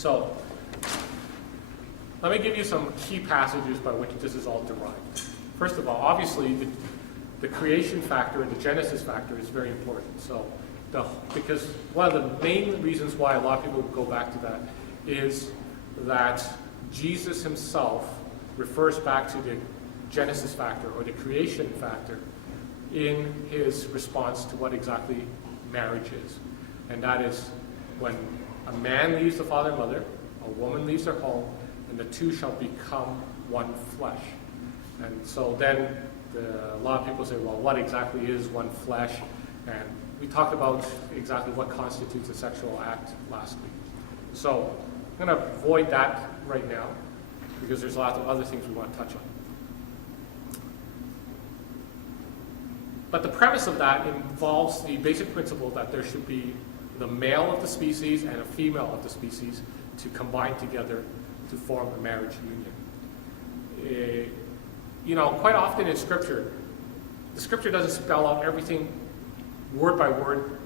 So, let me give you some key passages by which this is all derived. First of all, obviously, the creation factor and the Genesis factor is very important. So, because one of the main reasons why a lot of people go back to that is that Jesus himself refers back to the Genesis factor or the creation factor in his response to what exactly marriage is. And that is when a man leaves the father and mother, a woman leaves her home, and the two shall become one flesh. And so then a lot of people say, well, what exactly is one flesh? And we talked about exactly what constitutes a sexual act last week. So I'm going to avoid that right now because there's lots of other things we want to touch on. But the premise of that involves the basic principle that there should be the male of the species and a female of the species to combine together to form a marriage union. Quite often in Scripture, the Scripture doesn't spell out everything word by word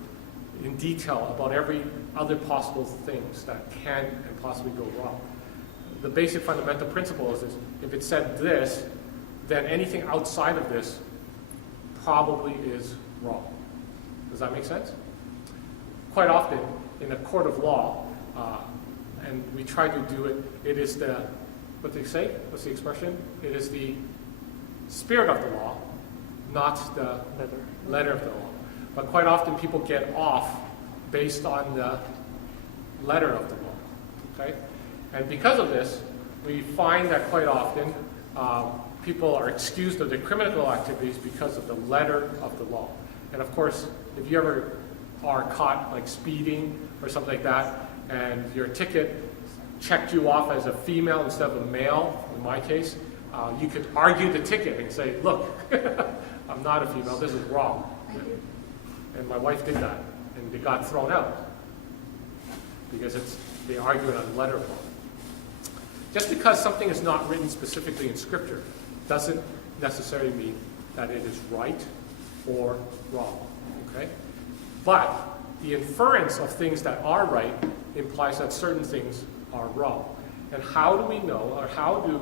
in detail about every other possible things that can and possibly go wrong. The basic fundamental principle is this: if it said this, then anything outside of this probably is wrong. Does that make sense? Quite often in a court of law, and we try to do it, it is the, what do they say? What's the expression? It is the spirit of the law, not the letter of the law. But quite often people get off based on the letter of the law. Okay? And because of this, we find that quite often people are excused of their criminal activities because of the letter of the law. And of course, if you ever are caught like speeding or something like that, and your ticket checked you off as a female instead of a male, in my case, you could argue the ticket and say, look, I'm not a female, this is wrong. And my wife did that, and they got thrown out because they argued on the letter of law. Just because something is not written specifically in Scripture doesn't necessarily mean that it is right or wrong, okay? But the inference of things that are right implies that certain things are wrong. And how do we know, or how do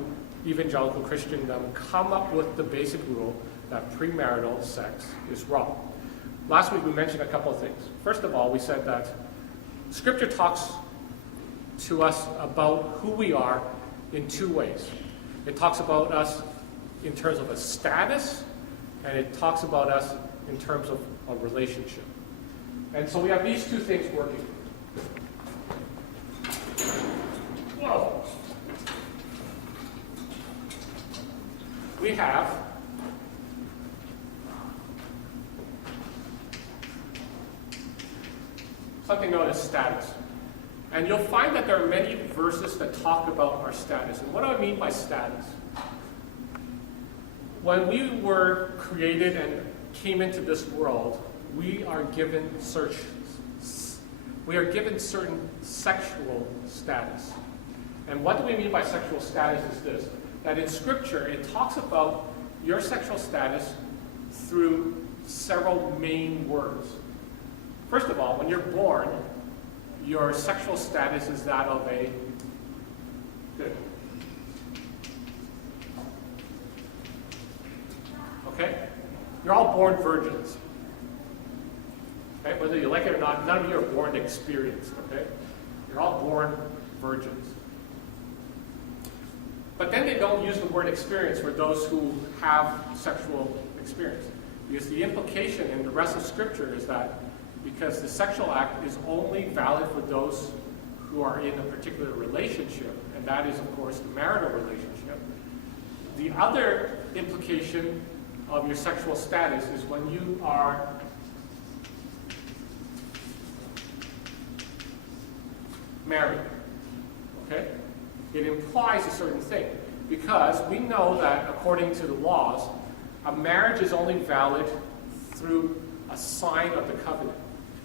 evangelical Christendom come up with the basic rule that premarital sex is wrong? Last week we mentioned a couple of things. First of all, we said that Scripture talks to us about who we are in two ways. It talks about us in terms of a status, and it talks about us in terms of a relationship. And so we have these two things working. Whoa. We have something known as status. And you'll find that there are many verses that talk about our status. And what do I mean by status? When we were created and came into this world, we are given certain sexual status. And what do we mean by sexual status is this: that in Scripture it talks about your sexual status through several main words. First of all, when you're born, your sexual status is that of a good. Okay? You're all born virgins. Okay? Whether you like it or not, none of you are born experienced. Okay? You're all born virgins. But then they don't use the word experience for those who have sexual experience. Because the implication in the rest of Scripture is that because the sexual act is only valid for those who are in a particular relationship, and that is, of course, the marital relationship. The other implication of your sexual status is when you are married. Okay? It implies a certain thing, because we know that according to the laws, a marriage is only valid through a sign of the covenant.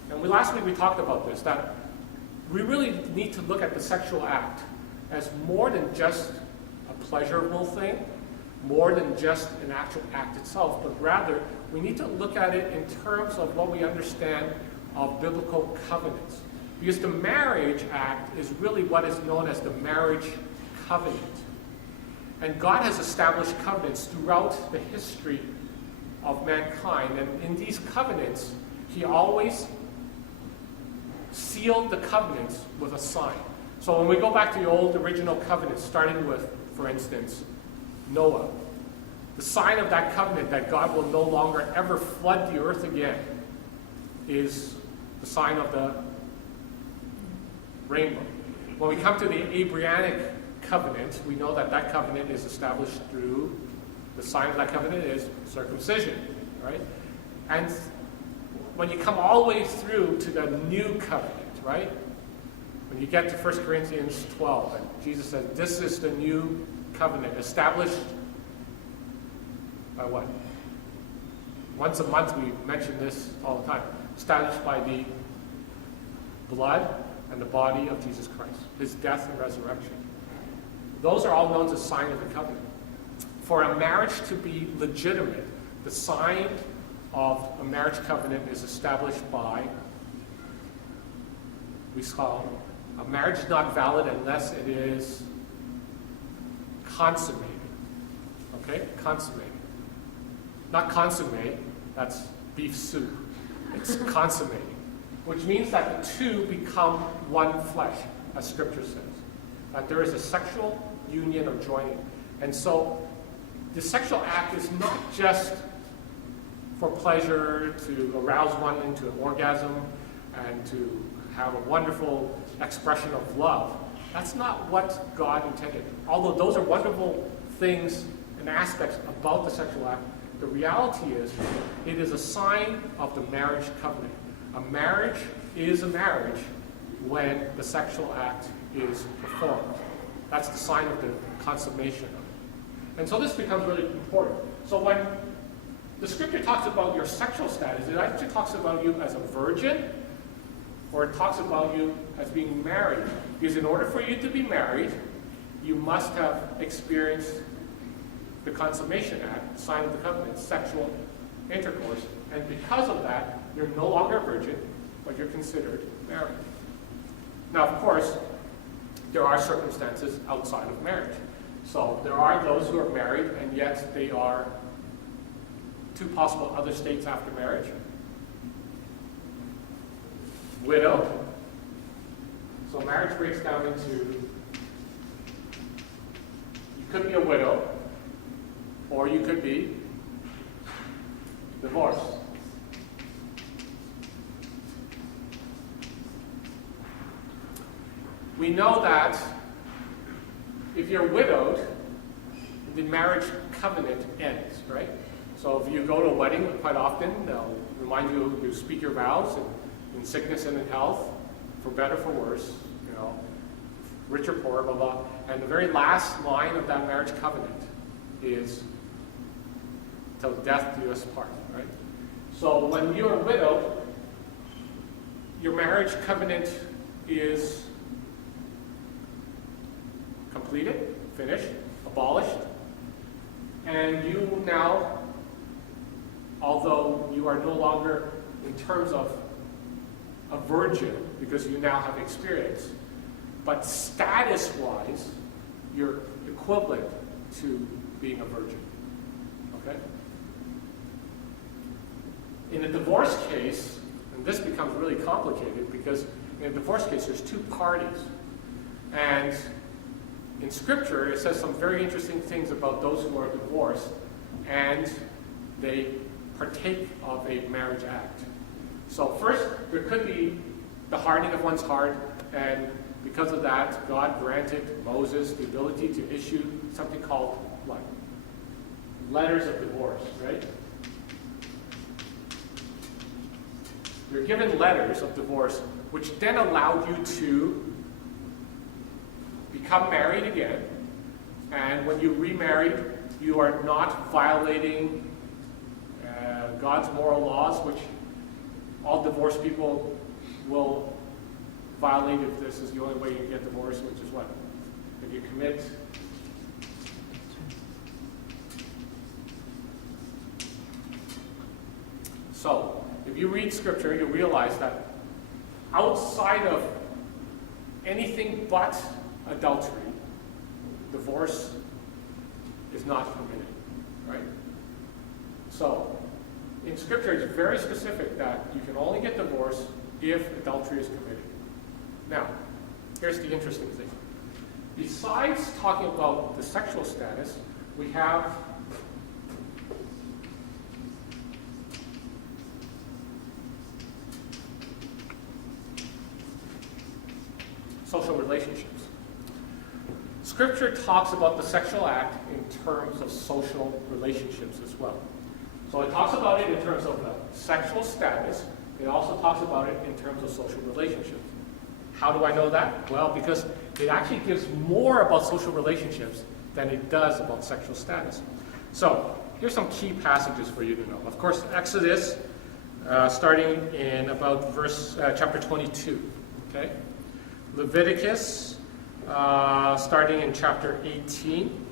And last week we talked about this, that we really need to look at the sexual act as more than just a pleasurable thing, more than just an actual act itself, but rather we need to look at it in terms of what we understand of biblical covenants. Because the marriage act is really what is known as the marriage covenant. And God has established covenants throughout the history of mankind. And in these covenants, he always sealed the covenants with a sign. So when we go back to the old original covenant, starting with, for instance, Noah, the sign of that covenant that God will no longer ever flood the earth again is the sign of the rainbow. When we come to the Abrahamic covenant, we know that that covenant is established through, the sign of that covenant is circumcision, right? And when you come all the way through to the new covenant, right? When you get to 1 Corinthians 12, and Jesus says, this is the new covenant, established by what? Once a month we mention this all the time. Established by the blood and the body of Jesus Christ, his death and resurrection. Those are all known as a sign of the covenant. For a marriage to be legitimate, the sign of a marriage covenant is established by, we call, a marriage is not valid unless it is consummated. Okay? Consummated. Not consommé, that's beef soup. It's consummated, which means that the two become one flesh, as Scripture says. That there is a sexual union or joining. And so the sexual act is not just for pleasure, to arouse one into an orgasm, and to have a wonderful expression of love. That's not what God intended. Although those are wonderful things and aspects about the sexual act, the reality is it is a sign of the marriage covenant. A marriage is a marriage when the sexual act is performed. That's the sign of the consummation of it. And so this becomes really important. So when the Scripture talks about your sexual status, it actually talks about you as a virgin, or it talks about you as being married. Because in order for you to be married, you must have experienced the consummation act, sign of the covenant, sexual intercourse. And because of that, you're no longer a virgin, but you're considered married. Now, of course, there are circumstances outside of marriage. So there are those who are married, and yet they are two possible other states after marriage. Widow. So marriage breaks down into, you could be a widow, or you could be divorced. We know that if you're widowed, the marriage covenant ends, right? So if you go to a wedding, quite often they'll remind you to speak your vows in sickness and in health, for better, for worse, rich or poor, blah, blah. And the very last line of that marriage covenant is, till death do us part, right? So when you're a widow, your marriage covenant is completed, finished, abolished, and you now, although you are no longer in terms of a virgin, because you now have experience, but status-wise, you're equivalent to being a virgin. Okay? In a divorce case, and this becomes really complicated because in a divorce case there's two parties. And in Scripture it says some very interesting things about those who are divorced, and they partake of a marriage act. So first, there could be the hardening of one's heart, and because of that, God granted Moses the ability to issue something called what? Letters of divorce, right? You're given letters of divorce, which then allowed you to become married again, and when you remarried, you are not violating God's moral laws, which all divorced people will violate if this is the only way you get divorced, which is what? If you commit So, if you read Scripture, you'll realize that outside of anything but adultery, divorce is not permitted, right? So, in Scripture, it's very specific that you can only get divorced if adultery is committed. Now, here's the interesting thing. Besides talking about the sexual status, we have social relationships. Scripture talks about the sexual act in terms of social relationships as well. So it talks about it in terms of the sexual status. It also talks about it in terms of social relationships. How do I know that? Well, because it actually gives more about social relationships than it does about sexual status. So here's some key passages for you to know. Of course, Exodus, starting in about chapter 22. Okay? Leviticus, starting in chapter 18,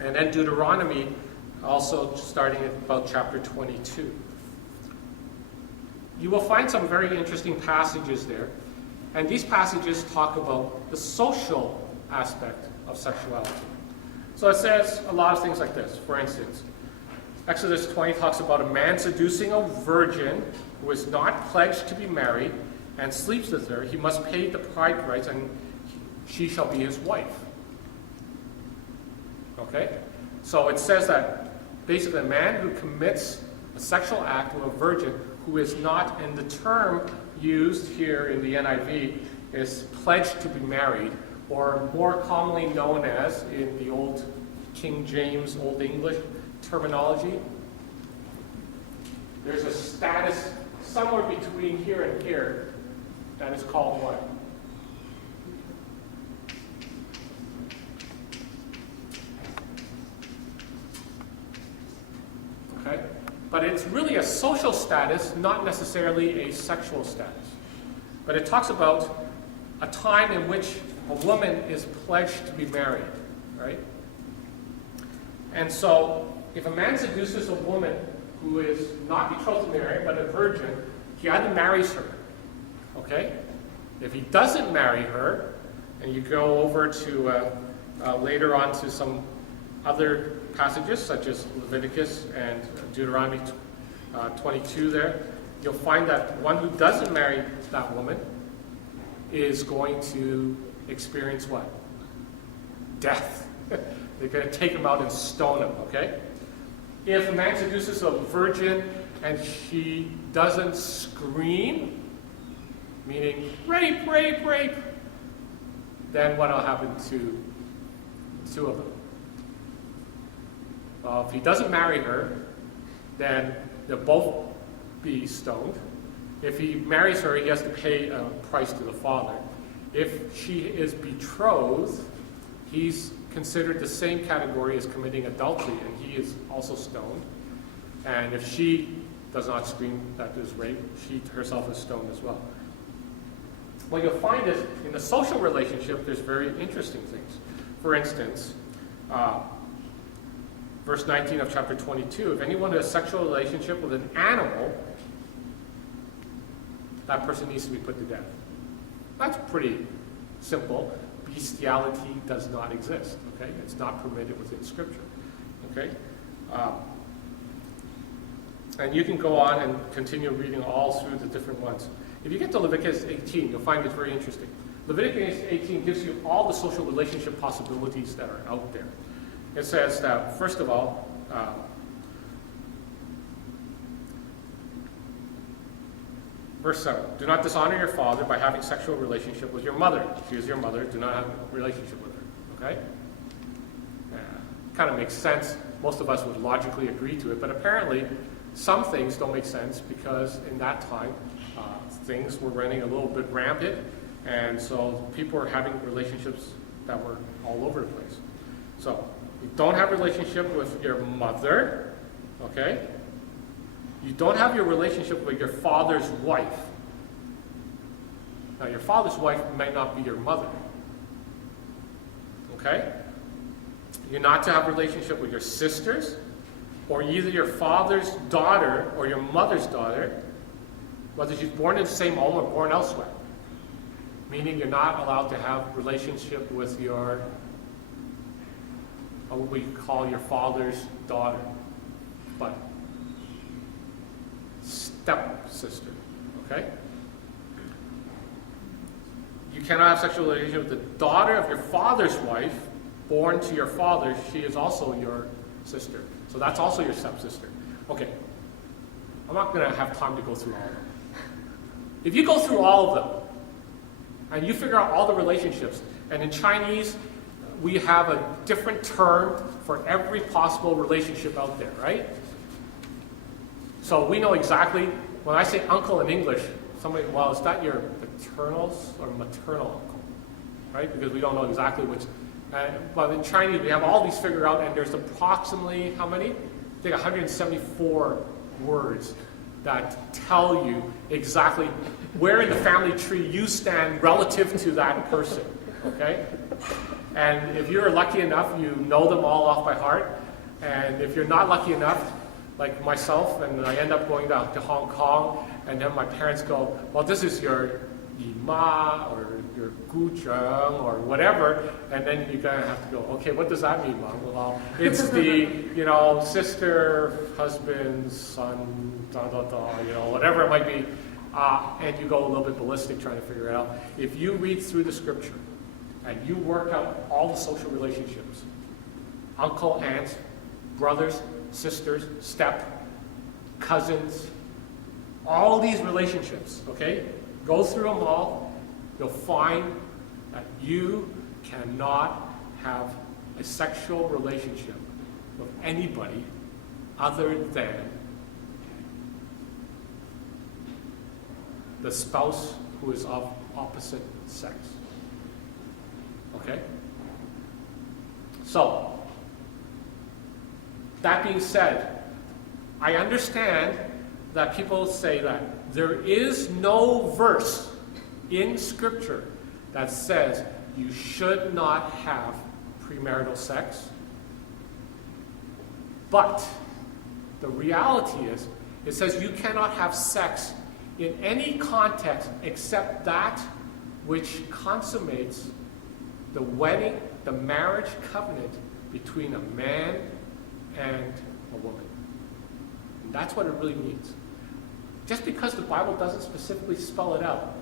and then Deuteronomy, also starting at about chapter 22. You will find some very interesting passages there, and these passages talk about the social aspect of sexuality. So it says a lot of things like this. For instance, Exodus 20 talks about a man seducing a virgin who is not pledged to be married and sleeps with her. He must pay the bride price, and she shall be his wife. Okay? So it says that basically a man who commits a sexual act with a virgin who is not, and the term used here in the NIV is pledged to be married, or more commonly known as, in the old King James Old English terminology, there's a status somewhere between here and here that is called what? Okay? But it's really a social status, not necessarily a sexual status. But it talks about a time in which a woman is pledged to be married, right? And so, if a man seduces a woman who is not betrothed to marry, but a virgin, he either marries her, okay? If he doesn't marry her, and you go over to later on to some other passages, such as Leviticus and Deuteronomy 22 there, you'll find that one who doesn't marry that woman is going to experience what? Death. They're going to take him out and stone him, okay? If a man seduces a virgin and she doesn't scream, meaning rape, rape, rape, then what will happen to the two of them? If he doesn't marry her, then they'll both be stoned. If he marries her, he has to pay a price to the father. If she is betrothed, he's considered the same category as committing adultery, and he is also stoned. And if she does not scream that is rape, she herself is stoned as well. What you'll find is, in the social relationship, there's very interesting things. For instance, verse 19 of chapter 22, if anyone has a sexual relationship with an animal, that person needs to be put to death. That's pretty simple. Bestiality does not exist, okay? It's not permitted within Scripture, okay? And you can go on and continue reading all through the different ones. If you get to Leviticus 18, you'll find it very interesting. Leviticus 18 gives you all the social relationship possibilities that are out there. It says that, first of all, verse 7, do not dishonor your father by having sexual relationship with your mother. If she is your mother, do not have a relationship with her. Okay? Kind of makes sense. Most of us would logically agree to it, but apparently some things don't make sense because in that time things were running a little bit rampant, and so people were having relationships that were all over the place. So, you don't have a relationship with your mother, okay? You don't have your relationship with your father's wife. Now, your father's wife may not be your mother, okay? You're not to have a relationship with your sisters, or either your father's daughter or your mother's daughter, whether she's born in the same home or born elsewhere. meaning you're not allowed to have relationship with your, what we call your father's daughter, but stepsister, okay? You cannot have sexual relationship with the daughter of your father's wife, born to your father. She is also your sister. So that's also your stepsister. Okay, I'm not going to have time to go through all of them. If you go through all of them, and you figure out all the relationships, and in Chinese, we have a different term for every possible relationship out there, right? So we know exactly, when I say uncle in English, somebody, well, is that your paternal or maternal uncle, right? Because we don't know exactly which. But in Chinese, we have all these figured out, and there's approximately, how many? I think 174 words that tell you exactly where in the family tree you stand relative to that person, okay? And if you're lucky enough, you know them all off by heart. And if you're not lucky enough, like myself, and I end up going to Hong Kong, and then my parents go, well, this is your Yima or your Guzheng or whatever, and then you're gonna have to go, okay, what does that mean, Mom? Well, it's the, sister, husband, son, whatever it might be, and you go a little bit ballistic trying to figure it out. If you read through the scripture and you work out all the social relationships, uncle, aunt, brothers, sisters, step, cousins, all these relationships, okay? Go through them all. You'll find that you cannot have a sexual relationship with anybody other than the spouse who is of opposite sex. Okay? So, that being said, I understand that people say that there is no verse in Scripture that says you should not have premarital sex. But the reality is, it says you cannot have sex in any context except that which consummates the wedding, the marriage covenant between a man and a woman. And that's what it really means. Just because the Bible doesn't specifically spell it out,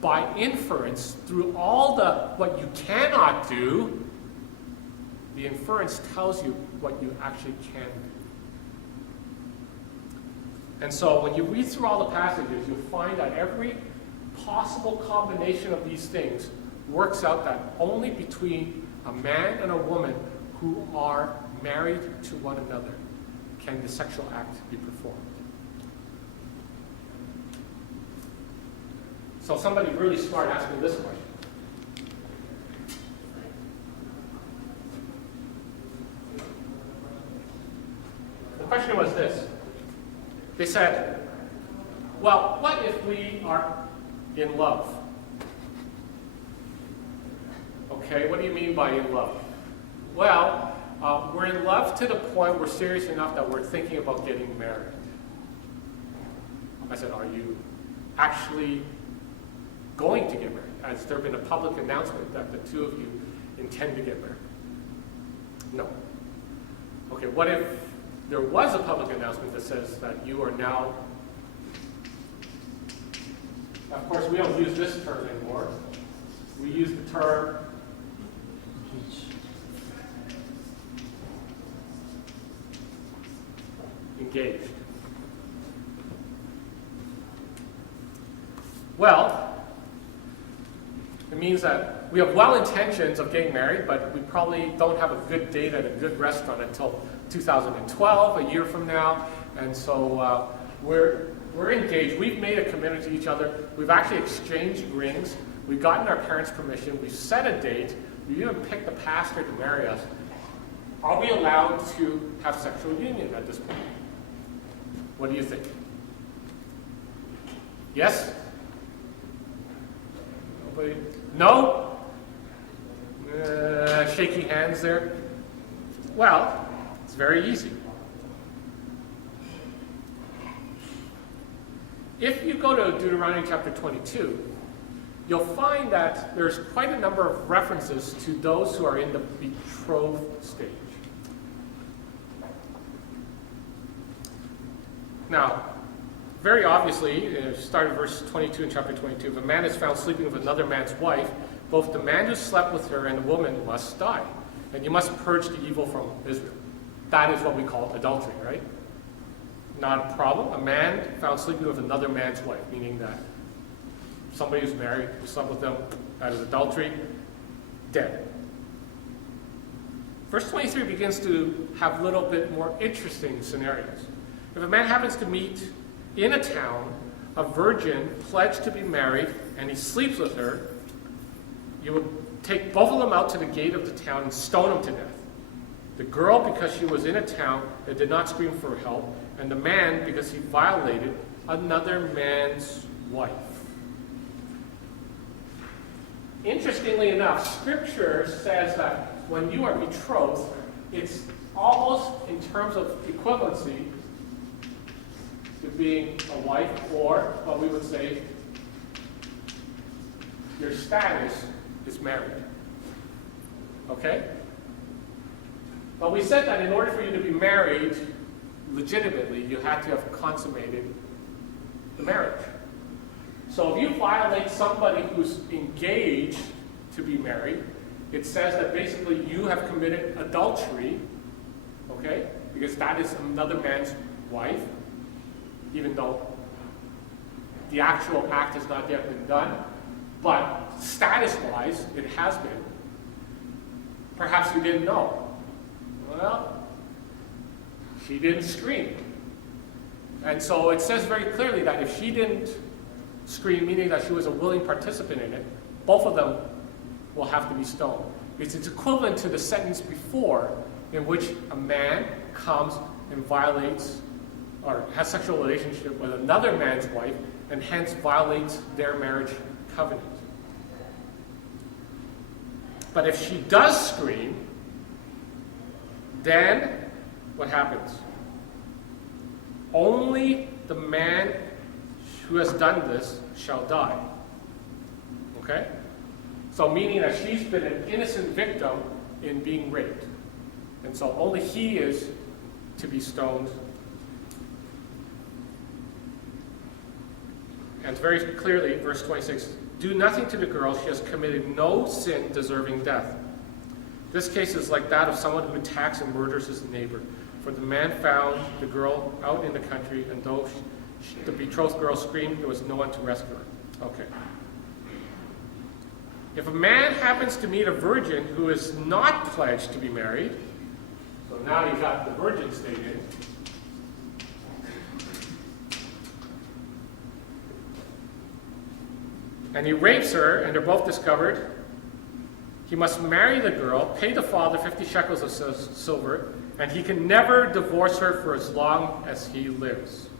by inference, through all what you cannot do, the inference tells you what you actually can do. And so when you read through all the passages, you'll find that every possible combination of these things works out that only between a man and a woman who are married to one another can the sexual act be performed. So somebody really smart asked me this question. The question was this. They said, well, what if we are in love? Okay, what do you mean by in love? Well, we're in love to the point we're serious enough that we're thinking about getting married. I said, are you actually going to get married? Has there been a public announcement that the two of you intend to get married? No. Okay, what if there was a public announcement that says that you are now, of course we don't use this term anymore, we use the term engaged. Well, it means that we have well intentions of getting married, but we probably don't have a good date at a good restaurant until 2012, a year from now, and so we're engaged. We've made a commitment to each other. We've actually exchanged rings. We've gotten our parents' permission. We've set a date. We even picked a pastor to marry us. Are we allowed to have sexual union at this point? What do you think? Yes? Nobody? No? Shaky hands there. Well, it's very easy. If you go to Deuteronomy chapter 22, you'll find that there's quite a number of references to those who are in the betrothed stage. Now, very obviously, start at verse 22 in chapter 22, if a man is found sleeping with another man's wife, both the man who slept with her and the woman must die. And you must purge the evil from Israel. That is what we call adultery, right? Not a problem. A man found sleeping with another man's wife, meaning that somebody who's married, who slept with them, that is adultery, dead. Verse 23 begins to have a little bit more interesting scenarios. If a man happens to meet in a town a virgin pledged to be married and he sleeps with her, you would take both of them out to the gate of the town and stone them to death. The girl, because she was in a town that did not scream for help, and the man, because he violated another man's wife. Interestingly enough, Scripture says that when you are betrothed, it's almost in terms of equivalency to being a wife, or what we would say, your status is married. Okay? But we said that in order for you to be married legitimately, you had to have consummated the marriage. So if you violate somebody who's engaged to be married, it says that basically you have committed adultery, okay? Because that is another man's wife, even though the actual act has not yet been done. But status-wise, it has been. Perhaps you didn't know. Well, she didn't scream. And so it says very clearly that if she didn't scream, meaning that she was a willing participant in it, both of them will have to be stoned. It's equivalent to the sentence before, in which a man comes and violates or has sexual relationship with another man's wife and hence violates their marriage covenant. But if she does scream, then what happens? Only the man who has done this shall die. Okay? So meaning that she's been an innocent victim in being raped. And so only he is to be stoned. And very clearly, verse 26, do nothing to the girl, she has committed no sin deserving death. This case is like that of someone who attacks and murders his neighbor. For the man found the girl out in the country, and though the betrothed girl screamed, there was no one to rescue her. Okay. If a man happens to meet a virgin who is not pledged to be married, so now you've got the virgin state in, and he rapes her, and they're both discovered, he must marry the girl, pay the father 50 shekels of silver, and he can never divorce her for as long as he lives.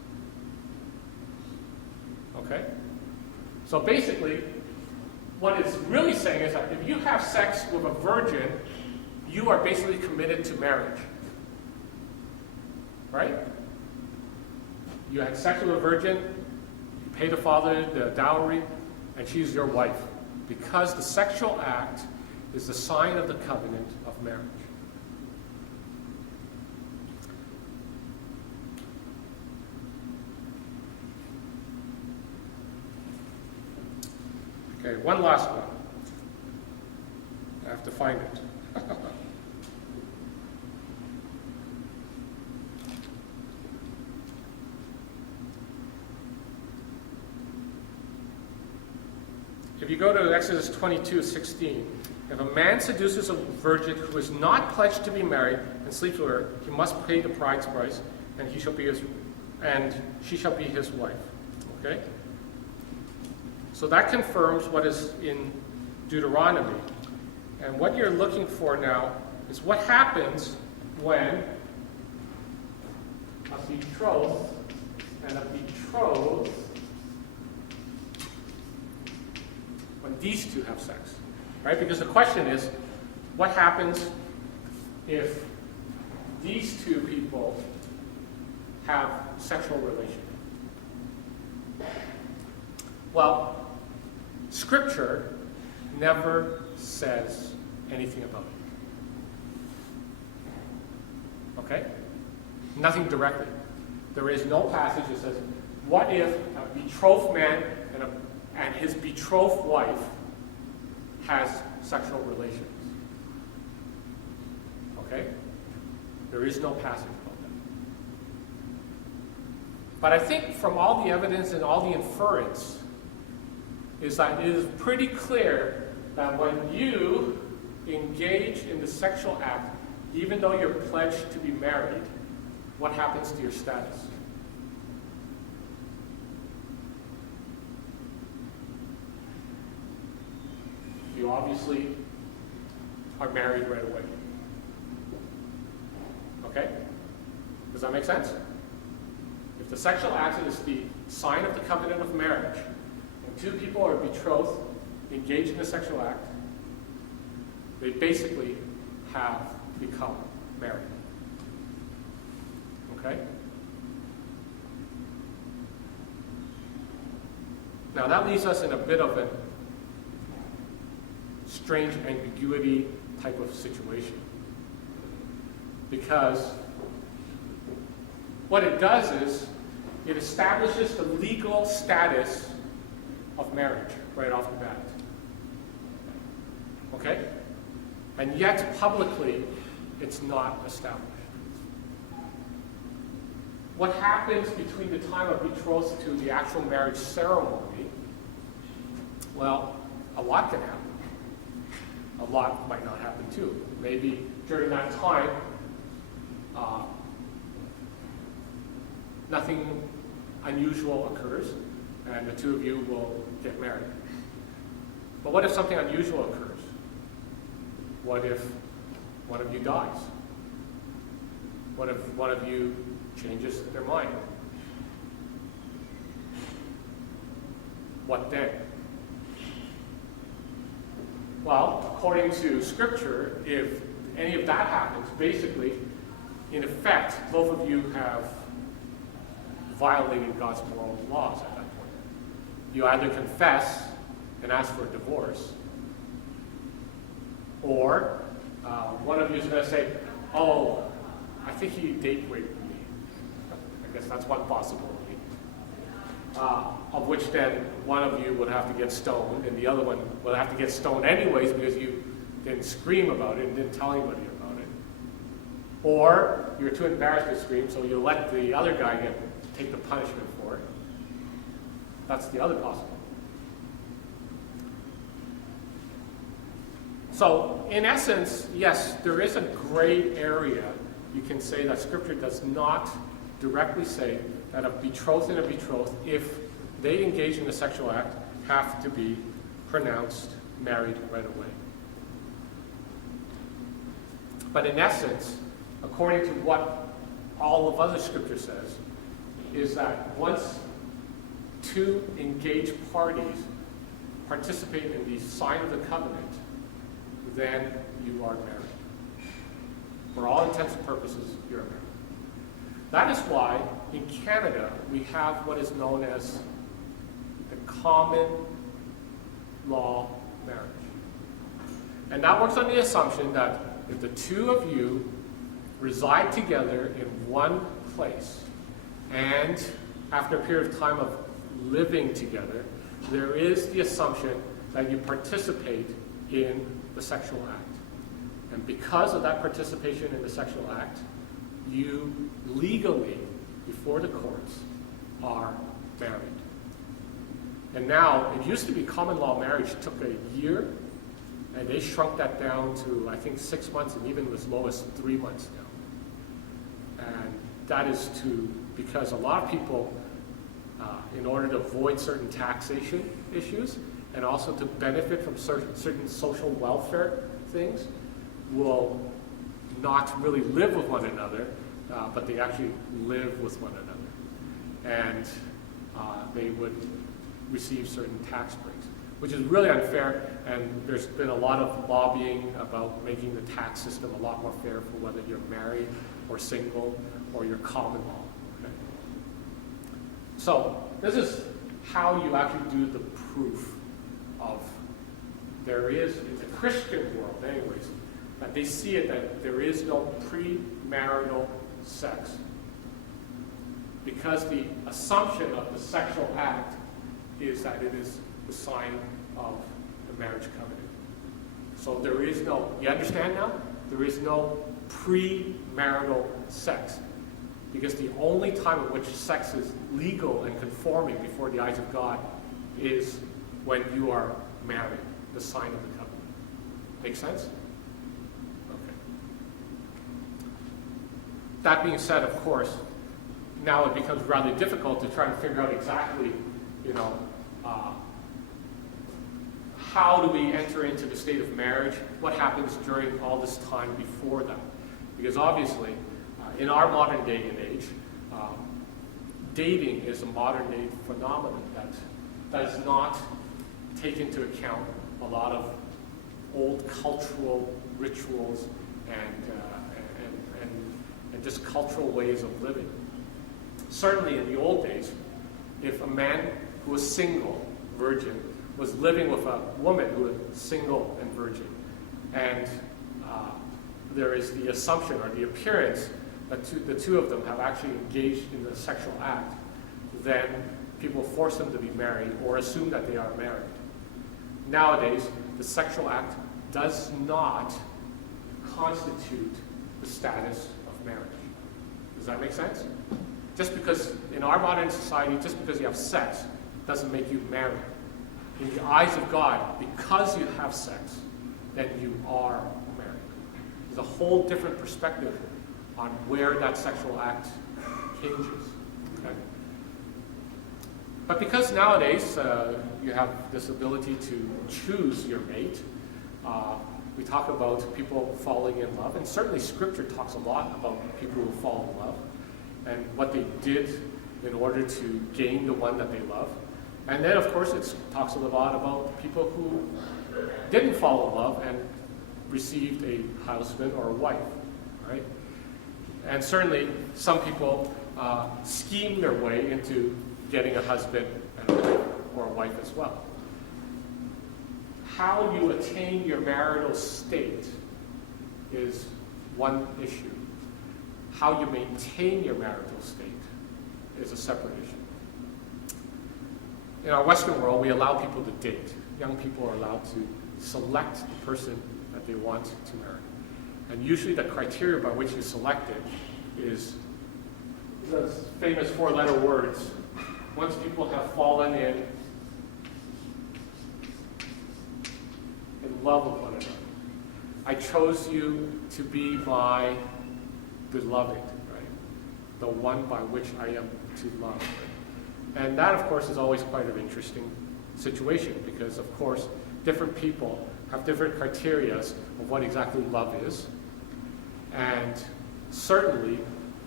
Okay? So basically, what it's really saying is that if you have sex with a virgin, you are basically committed to marriage. Right? You had sex with a virgin, you pay the father the dowry, and she's your wife. Because the sexual act is the sign of the covenant of marriage. Okay, one last one. I have to find it. If you go to Exodus 22:16, if a man seduces a virgin who is not pledged to be married and sleeps with her, he must pay the bride's price, and she shall be his wife. Okay? So that confirms what is in Deuteronomy. And what you're looking for now is what happens when a betrothed and a betrothed, when these two have sex. Right? Because the question is, what happens if these two people have sexual relations? Well, Scripture never says anything about it. Okay? Nothing directly. There is no passage that says, what if a betrothed man and his betrothed wife has sexual relations? Okay? There is no passage about that. But I think from all the evidence and all the inference is that it is pretty clear that when you engage in the sexual act, even though you're pledged to be married, what happens to your status? You obviously are married right away. Okay? Does that make sense? If the sexual act is the sign of the covenant of marriage, and two people are betrothed, engaged in a sexual act, they basically have become married. Okay? Now that leaves us in a bit of a strange ambiguity type of situation. Because what it does is it establishes the legal status of marriage right off the bat. Okay? And yet publicly it's not established. What happens between the time of betrothal to the actual marriage ceremony? Well, a lot can happen. A lot might not happen too. Maybe during that time, nothing unusual occurs, and the two of you will get married. But what if something unusual occurs? What if one of you dies? What if one of you changes their mind? What then? Well, according to Scripture, if any of that happens, basically, in effect, both of you have violated God's moral laws at that point. You either confess and ask for a divorce, or one of you is going to say, oh, I think he date raped me. I guess that's one possibility. Of which then one of you would have to get stoned, and the other one would have to get stoned anyways because you didn't scream about it and didn't tell anybody about it. Or you're too embarrassed to scream, so you let the other guy take the punishment for it. That's the other possibility. So, in essence, yes, there is a gray area. You can say that Scripture does not directly say that a betrothed and a betrothed, if they engage in a sexual act, have to be pronounced married right away. But in essence, according to what all of other Scripture says, is that once two engaged parties participate in the sign of the covenant, then you are married. For all intents and purposes, you're married. That is why in Canada we have what is known as the common law marriage. And that works on the assumption that if the two of you reside together in one place, and after a period of time of living together, there is the assumption that you participate in the sexual act. And because of that participation in the sexual act, you legally, before the courts, are married. And now, it used to be common law marriage took a year, and they shrunk that down to, I think, 6 months, and even as low as 3 months now. And that is because a lot of people, in order to avoid certain taxation issues, and also to benefit from certain social welfare things, will not really live with one another, but they actually live with one another. And they would receive certain tax breaks, which is really unfair, and there's been a lot of lobbying about making the tax system a lot more fair for whether you're married or single or you're common law. Okay? So this is how you actually do the proof of there is, in the Christian world anyways, that they see it that there is no premarital sex. Because the assumption of the sexual act is that it is the sign of the marriage covenant. So there is no, you understand now? There is no premarital sex. Because the only time in which sex is legal and conforming before the eyes of God is when you are married, the sign of the covenant. Make sense? Okay. That being said, of course, now it becomes rather difficult to try to figure out exactly, how do we enter into the state of marriage? What happens during all this time before that? Because obviously, in our modern day and age, dating is a modern day phenomenon that does not take into account a lot of old cultural rituals and just cultural ways of living. Certainly in the old days, if a man who was single, virgin, was living with a woman who was single and virgin, and there is the assumption or the appearance that the two of them have actually engaged in the sexual act, then people force them to be married or assume that they are married. Nowadays, the sexual act does not constitute the status of marriage. Does that make sense? Just because in our modern society, just because you have sex doesn't make you married. In the eyes of God, because you have sex, then you are married. There's a whole different perspective on where that sexual act hinges. Okay? But because nowadays you have this ability to choose your mate, we talk about people falling in love, and certainly Scripture talks a lot about people who fall in love and what they did in order to gain the one that they love. And then, of course, it talks a lot about people who didn't fall in love and received a husband or a wife, right? And certainly, some people scheme their way into getting a husband and a wife, or a wife as well. How you attain your marital state is one issue. How you maintain your marital state is a separate issue. In our Western world, we allow people to date. Young people are allowed to select the person that they want to marry. And usually the criteria by which you select it is those famous four-letter words. Once people have fallen in love with one another. I chose you to be my beloved, right? The one by which I am to love. And that, of course, is always quite an interesting situation because, of course, different people have different criteria of what exactly love is. And certainly,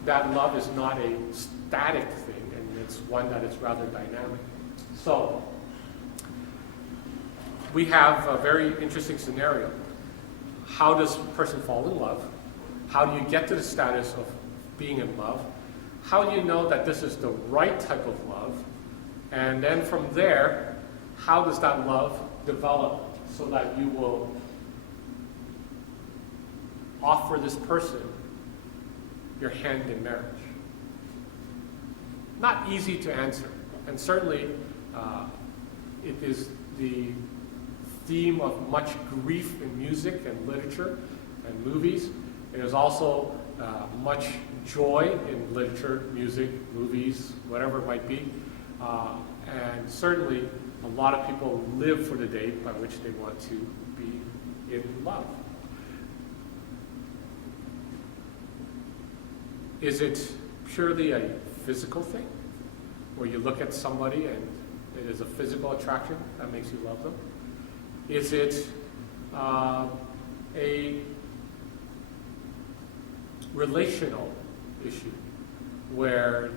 that love is not a static thing, and it's one that is rather dynamic. So, we have a very interesting scenario. How does a person fall in love? How do you get to the status of being in love? How do you know that this is the right type of love? And then from there, how does that love develop so that you will offer this person your hand in marriage? Not easy to answer. And certainly, it is the theme of much grief in music and literature and movies. It is also much joy in literature, music, movies, whatever it might be. And certainly, a lot of people live for the day by which they want to be in love. Is it purely a physical thing, where you look at somebody and it is a physical attraction that makes you love them? Is it a relational issue where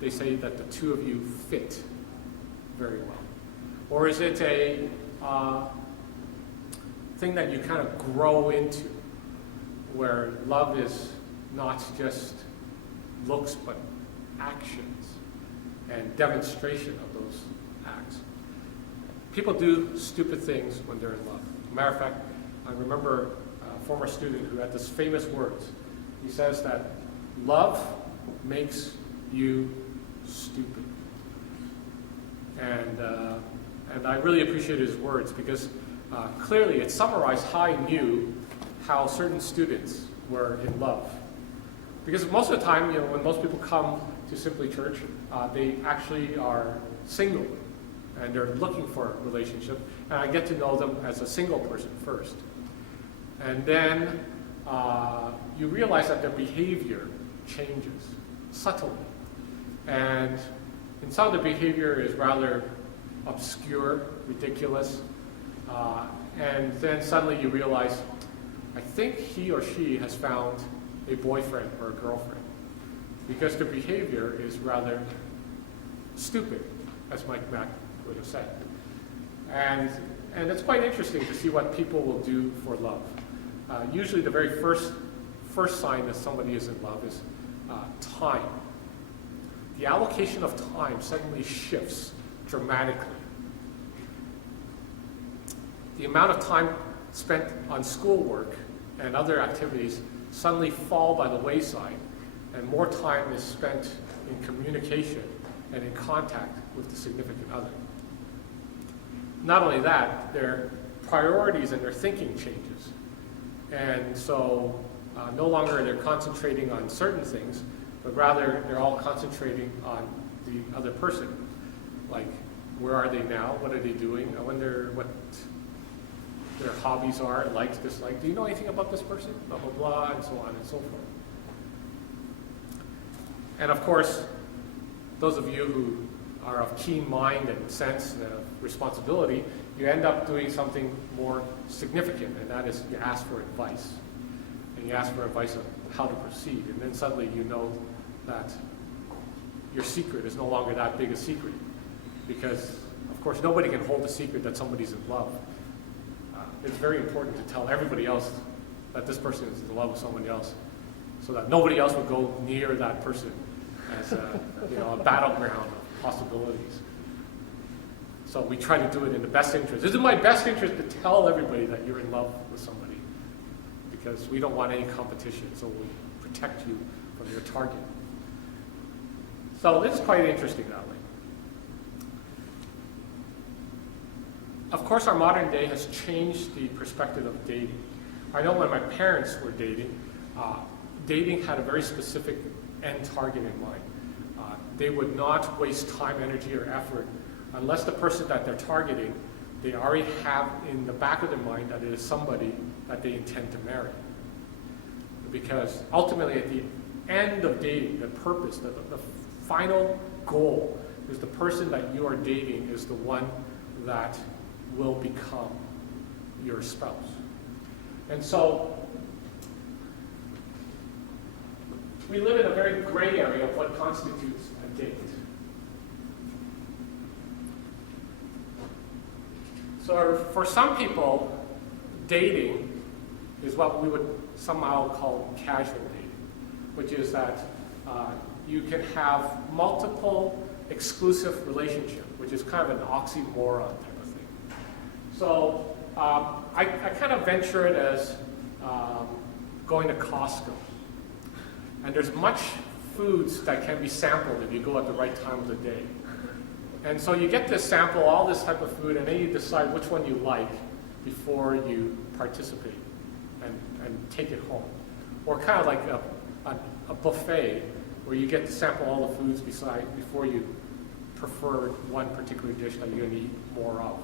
they say that the two of you fit very well? Or is it a thing that you kind of grow into, where love is not just looks but actions and demonstration of those acts? People do stupid things when they're in love. As a matter of fact, I remember a former student who had this famous words. He says that love makes you stupid. And I really appreciate his words because clearly it summarized how I knew how certain students were in love. Because most of the time, when most people come to Simply Church, they actually are single and they're looking for a relationship. And I get to know them as a single person first. And then you realize that their behavior changes subtly. And some of the behavior is rather obscure, ridiculous. And then suddenly you realize, I think he or she has found a boyfriend or a girlfriend. Because their behavior is rather stupid, as Mike Mack would have said. And it's quite interesting to see what people will do for love. Usually the very first sign that somebody is in love is time. The allocation of time suddenly shifts dramatically. The amount of time spent on schoolwork and other activities suddenly fall by the wayside, and more time is spent in communication and in contact with the significant other. Not only that, their priorities and their thinking changes. And so no longer they're concentrating on certain things, but rather they're all concentrating on the other person. Like, where are they now? What are they doing? I wonder what their hobbies are, likes, dislikes. Do you know anything about this person? Blah, blah, blah, and so on and so forth. And of course, those of you who are of keen mind and sense and responsibility, you end up doing something more significant, and that is you ask for advice. And you ask for advice on how to proceed. And then suddenly you know that your secret is no longer that big a secret. Because, of course, nobody can hold a secret that somebody's in love. It's very important to tell everybody else that this person is in love with somebody else, so that nobody else would go near that person as a battleground of possibilities. So we try to do it in the best interest. It's in my best interest to tell everybody that you're in love with somebody, because we don't want any competition, so we protect you from your target. So this is quite interesting that way. Of course, our modern day has changed the perspective of dating. I know when my parents were dating, dating had a very specific end target in mind. They would not waste time, energy, or effort unless the person that they're targeting, they already have in the back of their mind that it is somebody that they intend to marry. Because ultimately, at the end of dating, the purpose, the final goal is the person that you are dating is the one that will become your spouse. And so we live in a very gray area of what constitutes a date. So for some people, dating is what we would somehow call casual dating, which is that you can have multiple exclusive relationships, which is kind of an oxymoron type of thing. So I kind of venture it as going to Costco. And there's much foods that can be sampled if you go at the right time of the day. And so you get to sample all this type of food, and then you decide which one you like before you participate and take it home. Or kind of like a buffet where you get to sample all the foods before you prefer one particular dish that you're going to eat more of.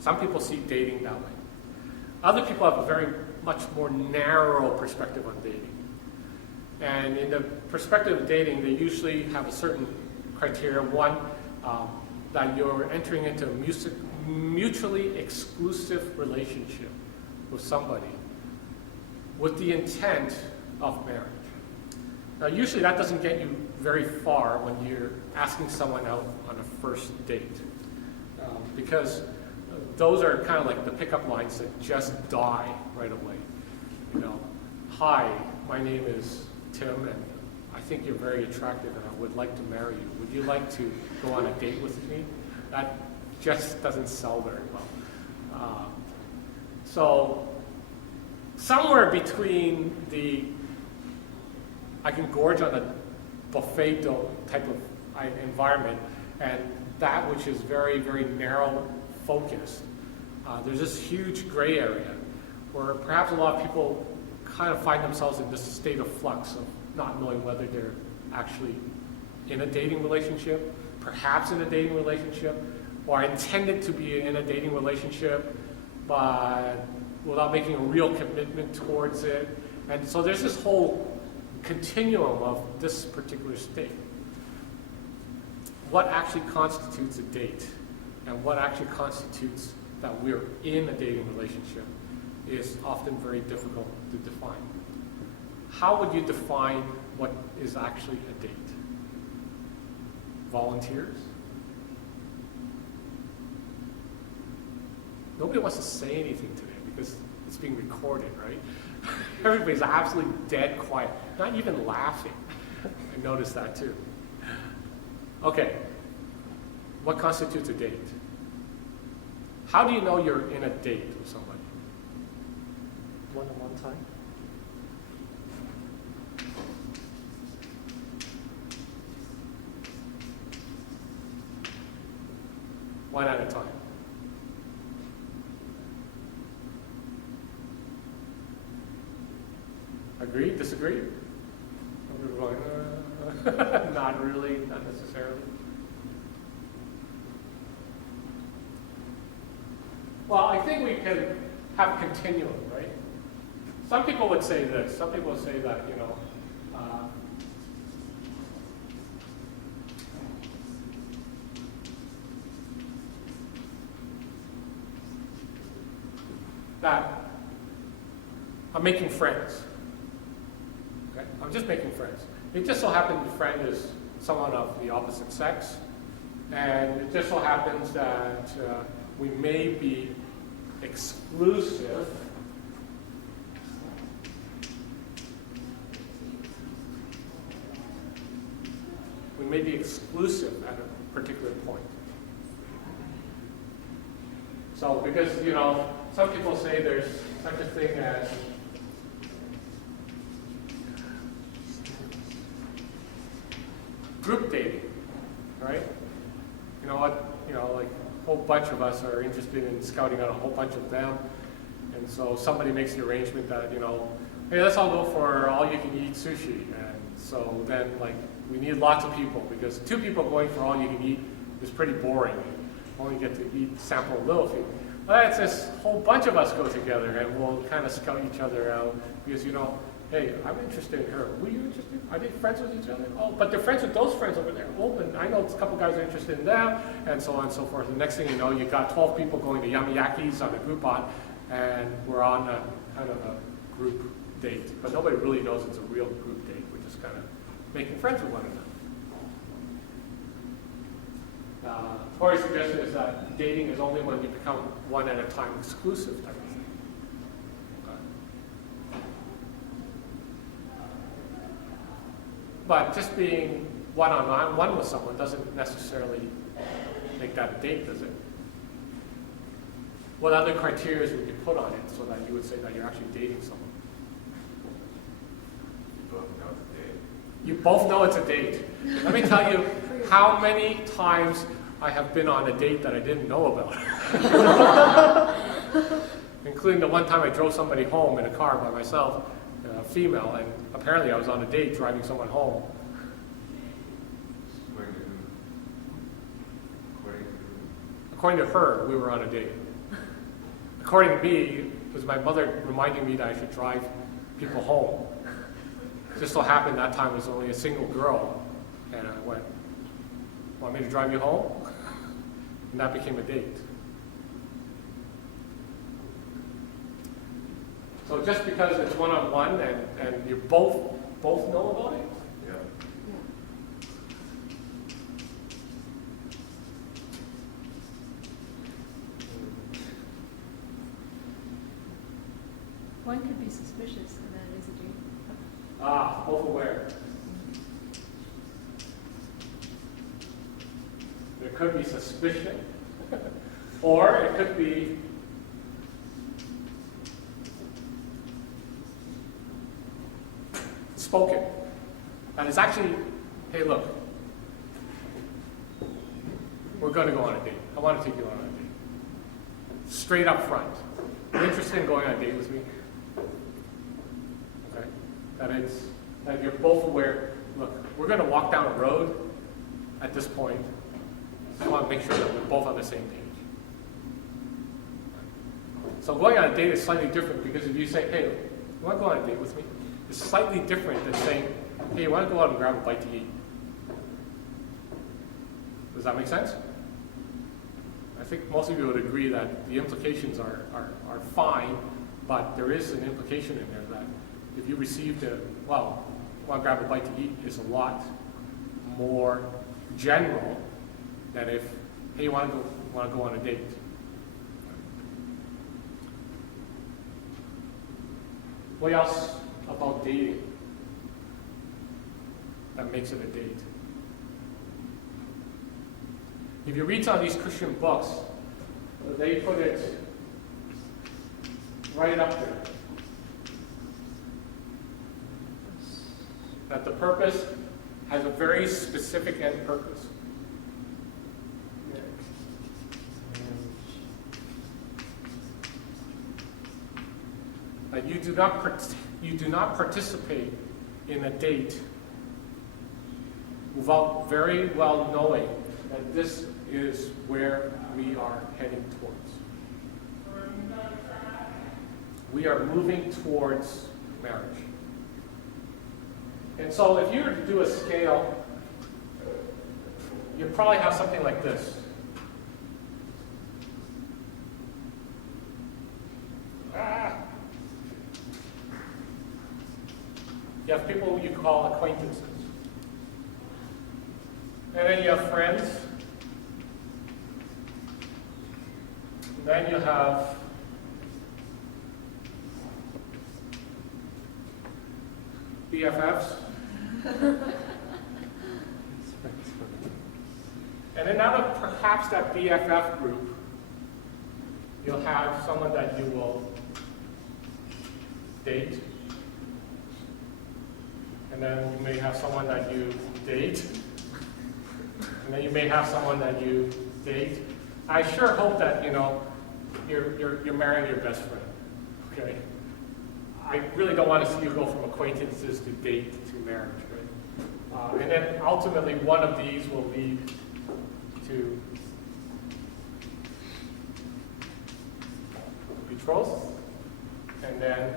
Some people see dating that way. Other people have a very much more narrow perspective on dating. And in the perspective of dating, they usually have a certain criteria. One, that you're entering into a mutually exclusive relationship with somebody with the intent of marriage. Now, usually that doesn't get you very far when you're asking someone out on a first date, because those are kind of like the pickup lines that just die right away. Hi, my name is Tim, and I think you're very attractive, and I would like to marry you. Would you like to go on a date with me? That just doesn't sell very well. So somewhere between I can gorge on a buffet type of environment and that which is very, very narrow focused. There's this huge gray area where perhaps a lot of people kind of find themselves in this state of flux of not knowing whether they're actually in a dating relationship, perhaps in a dating relationship, or intended to be in a dating relationship, but without making a real commitment towards it. And so there's this whole continuum of this particular state. What actually constitutes a date and what actually constitutes that we're in a dating relationship is often very difficult to define. How would you define what is actually a date? Volunteers? Nobody wants to say anything today because it's being recorded, right? Everybody's absolutely dead quiet, not even laughing. I noticed that too. Okay, what constitutes a date? How do you know you're in a date with somebody? One-on-one time? One at a time. Agree? Disagree? Going, not really, not necessarily. Well, I think we can have continuum, right? Some people would say this. Some people would say that, that I'm making friends. Okay? I'm just making friends. It just so happens the friend is someone of the opposite sex, and it just so happens that we may be exclusive. We may be exclusive at a particular point. So, because, some people say there's such a thing as group dating, right? Like a whole bunch of us are interested in scouting out a whole bunch of them. And so somebody makes the arrangement that, hey, let's all go for all-you-can-eat sushi. And so then, we need lots of people because 2 people going for all-you-can-eat is pretty boring. You only get to sample a little few. Well, it's this whole bunch of us go together and we'll kind of scout each other out because, hey, I'm interested in her. Were you interested? Are they friends with each other? Oh, but they're friends with those friends over there. Oh, and I know a couple guys are interested in them, and so on and so forth. The next thing you know, you've got 12 people going to Yamiyaki's on a Groupon, and we're on a kind of a group date. But nobody really knows it's a real group date. We're just kind of making friends with one another. Tori's suggestion is that dating is only when you become one at a time exclusive type of thing. But just being one with someone doesn't necessarily make that a date, does it? What other criteria would you put on it so that you would say that you're actually dating someone? You both know it's a date. Let me tell you how many times I have been on a date that I didn't know about. Including the one time I drove somebody home in a car by myself, female, and apparently I was on a date driving someone home. According to her, we were on a date. According to me, it was my mother reminding me that I should drive people home. It just so happened that time was only a single girl, and I went, "Want me to drive you home?" And that became a date. So just because it's one-on-one and you both know about it? Yeah. One could be suspicious, and that is a date. Both aware. There could be suspicion. Or it could be spoken. And it's actually, hey, look, we're going to go on a date. I want to take you on a date. Straight up front. You're interested in going on a date with me? Okay? That you're both aware, look, we're going to walk down a road at this point. I want to make sure that we're both on the same page. So going on a date is slightly different because if you say, hey, you want to go on a date with me? It's slightly different than saying, hey, you want to go out and grab a bite to eat? Does that make sense? I think most of you would agree that the implications are fine, but there is an implication in there that if you received a, well, want to grab a bite to eat is a lot more general than if, hey, you want to go on a date. What else about dating that makes it a date? If you read some of these Christian books, they put it right up there. That the purpose has a very specific end purpose. That you do not participate in a date without very well knowing that this is where we are heading towards. We are moving towards marriage. And so if you were to do a scale, you'd probably have something like this. You have people you call acquaintances. And then you have friends. And then you have BFFs. And then out of perhaps that BFF group, you'll have someone that you will date. And then you may have someone that you date. And then you may have someone that you date. I sure hope that, you're marrying your best friend. Okay? I really don't want to see you go from acquaintances to date to marriage, right? And then ultimately one of these will lead to betroth, and then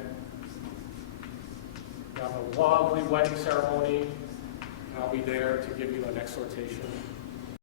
you have a lovely wedding ceremony, and I'll be there to give you an exhortation.